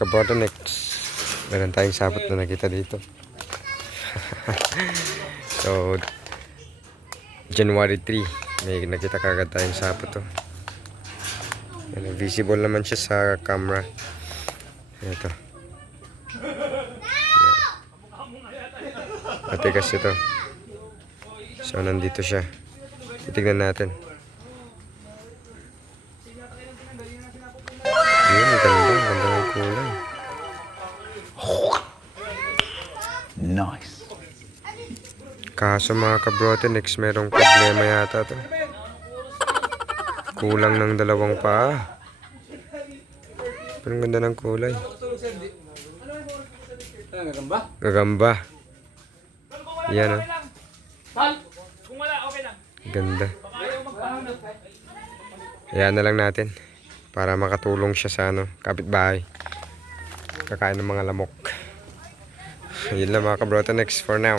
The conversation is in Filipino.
Kabrotonex, meron tayong sapot na nakita dito. So January 3 may nakita kagad tayong sapot to. Visible naman siya sa camera. Ito. Matigas ito. So nandito siya. Titignan natin. Yun, ganda ng kulay. Nice. Kaso mga kabrotonex, merong problema yata to. Kulang ng dalawang paa. Pero ang ganda ng kulay. Gagamba. Yan, oh. Ganda. Ayan na lang natin. Para makatulong siya sa kapitbahay. Kakain ng mga lamok. Yun lang mga kabrotonex for now.